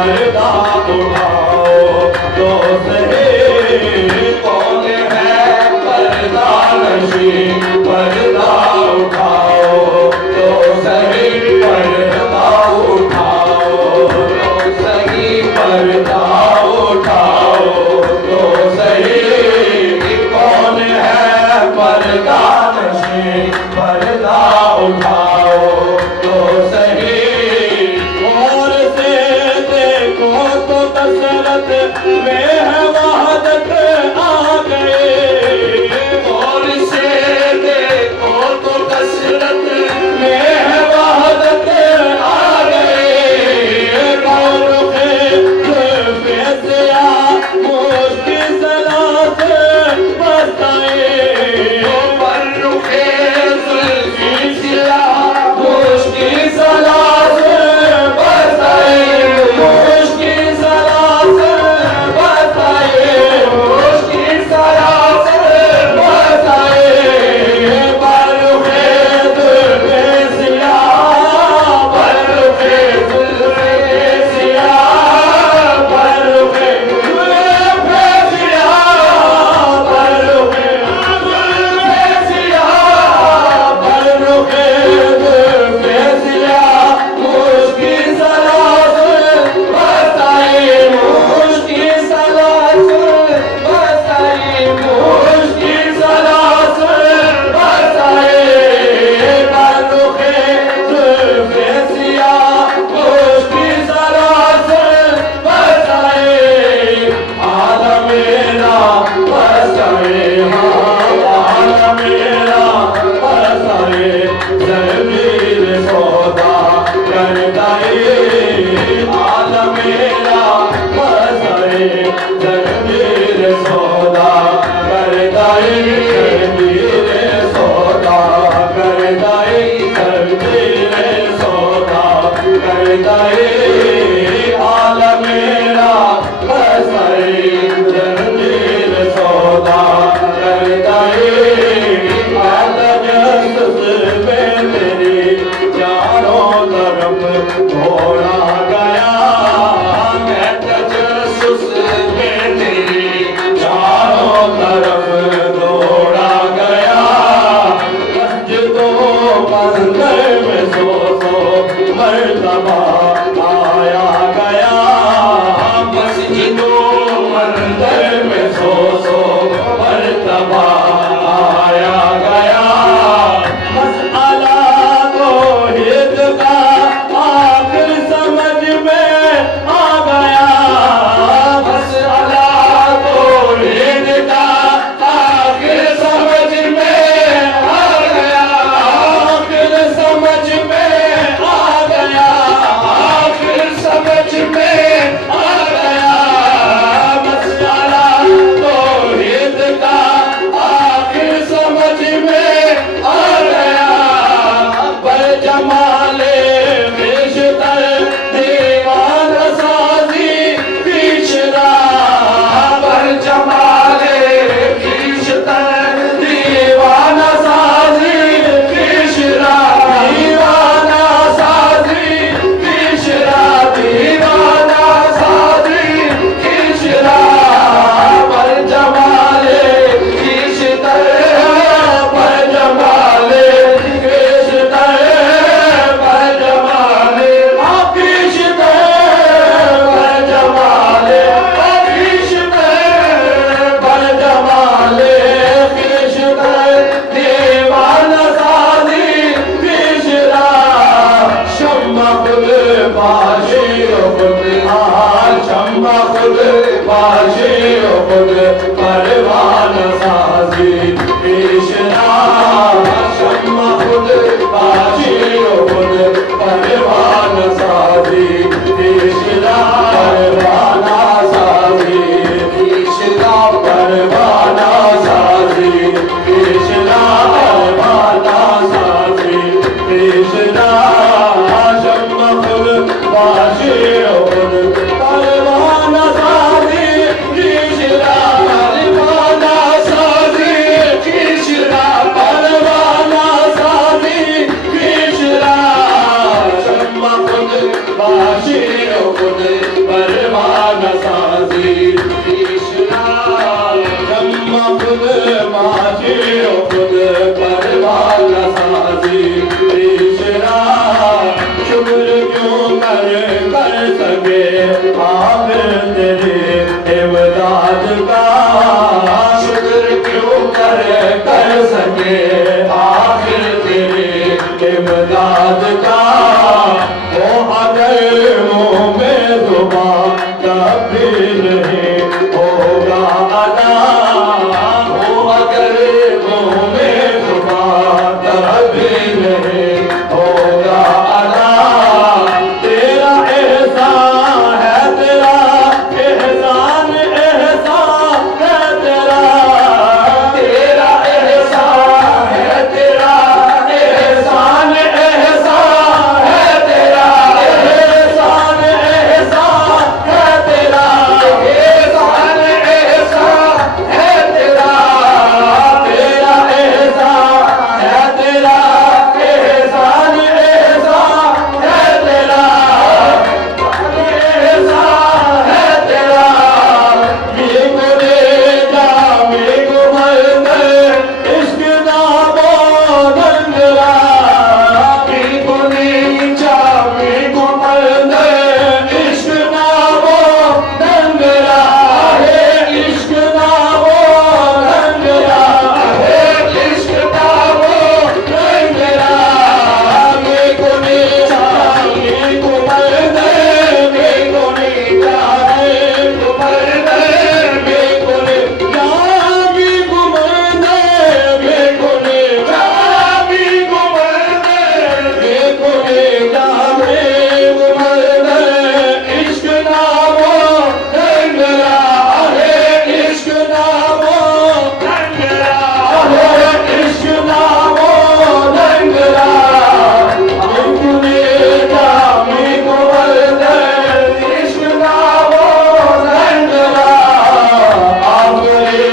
पर्दा उठाओ तो सही। कौन है पर्दा नशी, पर्दा उठाओ तो सही, पर्दा उठाओ तो सही, पर्दा उठाओ तो सही। कौन है पर्दा नशी, पर्दा उठाओ तो सही। और से देखो तो कसरत में है वहदत आ गए। और से देखो तो कसरत में है वहदत आ गए। कौन के फैसला मुश्किल सलाह से बताए। पर रुखे जुल्फी सिला मुश्किल सलाह से बताए। मुश्किल सलाह से बताए। मुश्किल सलाह से बताए। पर रुखे जुल्फी सिला, पर रुखे जुल्फी सिला, पर रुखे जुल्फी सिला, पर रुखे जुल्फी सिला, पर रुखे जुल्फी सिला। मुश्किल सलाह से बताए। मुश्किल सलाह से बताए। मुश्किल सलाह से बताए। पर रुखे जुल्फी सिला, मुश्किल सलाह से बताए। आलम मेरा बसाए, आलम मेरा बसाए। जमीर सौदा करता है, आलम मेरा बसाए। जमीर सौदा करता है, जमीर सौदा करता है, जमीर सौदा करता है। आलम मेरा बसाए, जमीर सौदा करता है। तजस्सुस में तेरी चारों तरफ घोड़ा गया। मैं तजस्सुस में तेरी चारों तरफ दौड़ा गया। मस्जिदों मंदिर में सौ मर्तबा आया गया। मस्जिदों मंदिर में सौ मर्तबा आया गया। मसला तौहीद का आखिर समझ में आ गया। मसला तौहीद का आखिर समझ में आ गया। आखिर समझ में आ गया। आखिर समझ में आ गया। मसला तौहीद का आखिर समझ में आ गया। पर जमाले बेशतर दीवान साजी पिछड़ा। पर जमाले बेशतर दीवान साजी पिछड़ा। दीवाना साजी पिछड़ा। दीवाना साजी पिछड़ा। पर जमाले बेशतर, पर जमाले बेशतर, पर जमाले बेशतर, पर जमाले बेशतर, पर जमाले बेशतर दीवाना साजी पिछड़ा। शम्मा खुद बाशी खुद, शम्मा खुद बाशी खुद परवान साजी पिछड़ा। शम्मा खुद बाशी खुद परवान साजी पिछड़ा। परवाना साजी पिछड़ा। परवाना साजी पिछड़ा। परवाना साजी पिछड़ा। शम्मा खुद बाशी खुद परवाना साजी पिछड़ा। परवाना कृष्णा ब्रह्मा खुद माझी खुद करवाला साजी कृष्णा शुक्र क्यों कर सके आप तेरे इमदाद का शुक्र क्यों कर सके आखिर तेरे इमदाद का वो अगर मुँह में जुबान कभी नहीं होगा अदा वो अगर मुँह में जुबान कभी नहीं होगा अदा तेरा एहसान है तेरा एहसान है तेरा तेरा एहसान है तेरा एहसान है तेरा एहसान है तेरा एहसान है तेरा तेरा एहसान है तेरा एहसान है तेरा एहसान है तेरा मेरे को दे जा मेरे को मर दे इश्क ना बोलंगरा मेरे को दे जा मेरे को मर दे इश्क ना बोलंगरा है इश्क ना बोलंगरा है इश्क ना बोलंगरा मेरे को दे जा मेरे को मर दे मेरे को दे जा मेरे को मर दे मेरे को दे जा मेरे को मर दे मेरे को दे जा मेरे को मर दे मेरे को दे जा मेरे को मर दे इश्क ना बोलंगरा है इश्क ना बोलंगरा है इश्क ना बोलंगरा मेरे को दे जा मेरे को मर दे इश्क ना बोलंगरा आफरे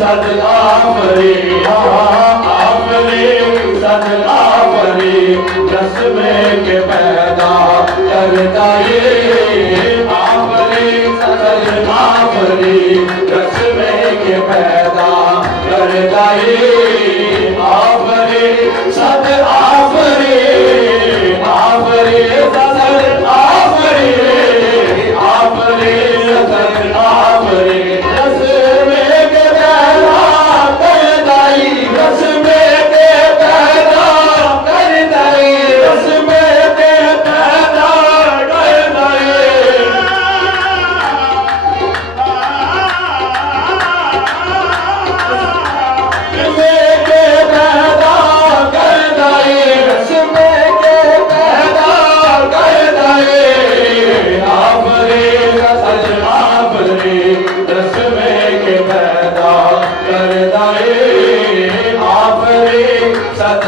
सद आफरे आफरे सद आफरे रस्मे के पैदा करता ये आफरे सद आफरे रस्मे के पैदा करता ये आफरे सद आफरे आफरे सद आफरे आफरे सद आफरे रस्मे के पैदा करता ये रस्मे के पैदा करता ये रस्मे के पैदा करता ये के पैदा करता ये रस्मे के पैदा करता ये आफरे सद आफरे रस्मे के पैदा करता ये आफरे सद